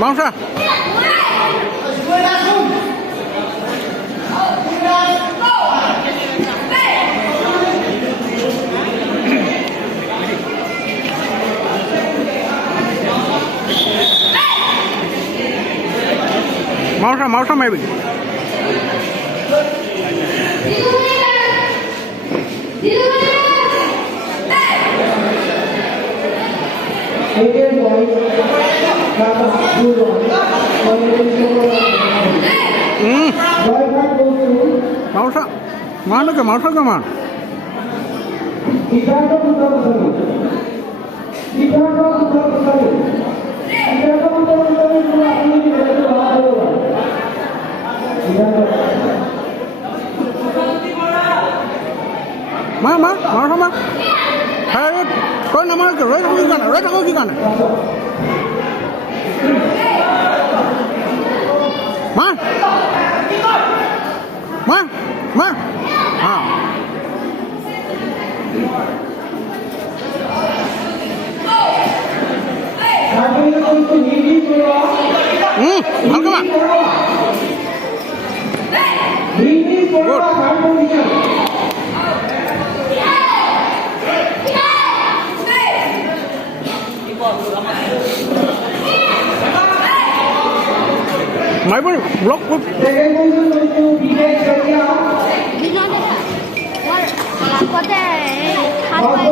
Bouncer. Bouncer maybe. Bouncer. Mana ke mana? Ma. Hey, kau nama ke? Red aku gimana? Ma. Ah. Hangga ma. Máy vẫn block with. có thể hát bài